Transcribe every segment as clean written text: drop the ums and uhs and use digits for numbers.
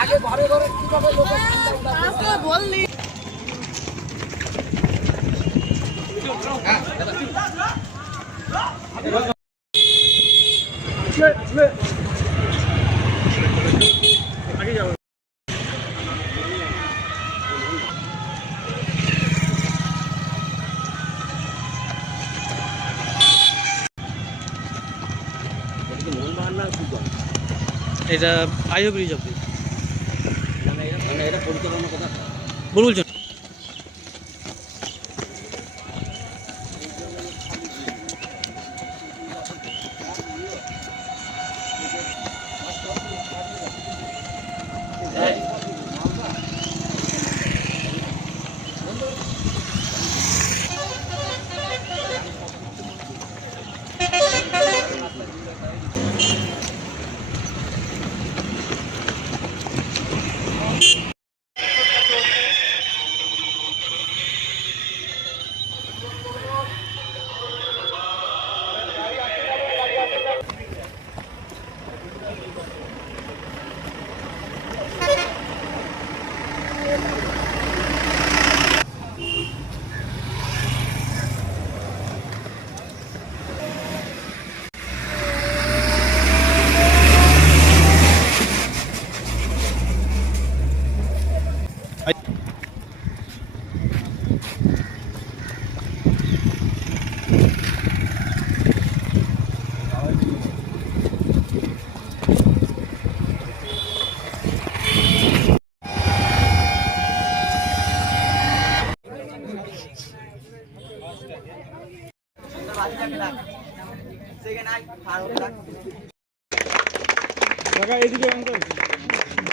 আগে ঘরে ঘরে কিভাবে লোকের বললি এটা আইও ব্রিজ অব্দি বলুন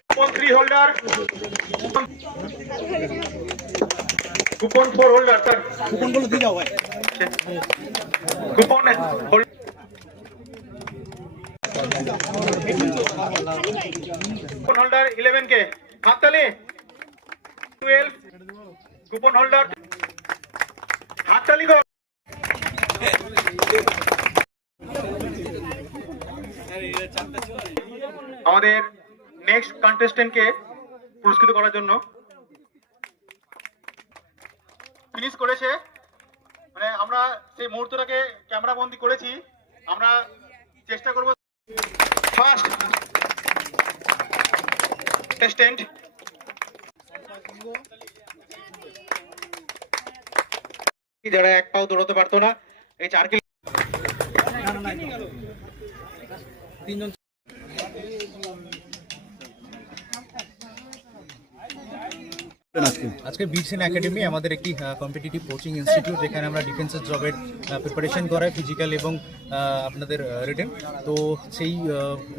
coupon 3 holder coupon 4 holder sir coupon গুলো দিয়ে দাও ভাই কুপন হোল্ডার 11 কে হাততালি 12 কুপন হোল্ডার হাততালি গো আমাদের নেক্সট কন্টেস্টেন্টকে পুরস্কৃত করার জন্য ফিনিশ করেছে মানে আমরা সেই মুহূর্তটাকে ক্যামেরা বন্দি করেছি আমরা চেষ্টা করব ফার্স্ট কন্টেস্টেন্ট যারা এক পাও দৌড়াতে পারতো না এই 4 কিলো তিনজন আজকে বীরসেন একাডেমি আমাদের একটি কম্পিটিটিভ কোচিং ইনস্টিটিউট যেখানে আমরা ডিফেন্সের জবের প্রিপারেশন করাই ফিজিক্যাল এবং আপনাদের রিটেন তো সেই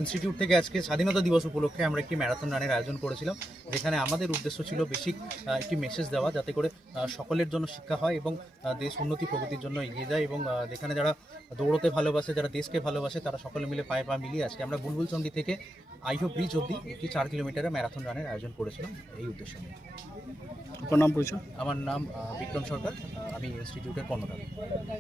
ইনস্টিটিউট থেকে আজকে স্বাধীনতা দিবস উপলক্ষে আমরা একটি ম্যারাথন রানের আয়োজন করেছিলাম যেখানে আমাদের উদ্দেশ্য ছিল বেসিক একটি মেসেজ দেওয়া যাতে করে সকলের জন্য শিক্ষা হয় এবং দেশ উন্নতি প্রগতির জন্য এগিয়ে যায় এবং যেখানে যারা দৌড়তে ভালোবাসে যারা দেশকে ভালোবাসে তারা সকলে মিলে পায়ে পা মিলিয়ে আজকে আমরা বুলবুলচন্ডী থেকে আইহো ব্রিজ অবধি একটি 4 কিলোমিটারের ম্যারাথন রানের আয়োজন করেছিলাম এই উদ্দেশ্য নিয়ে। আপনার নাম পরিচয়? আমার নাম বিক্রম সরকার, আমি ইনস্টিটিউটের কর্ণধার।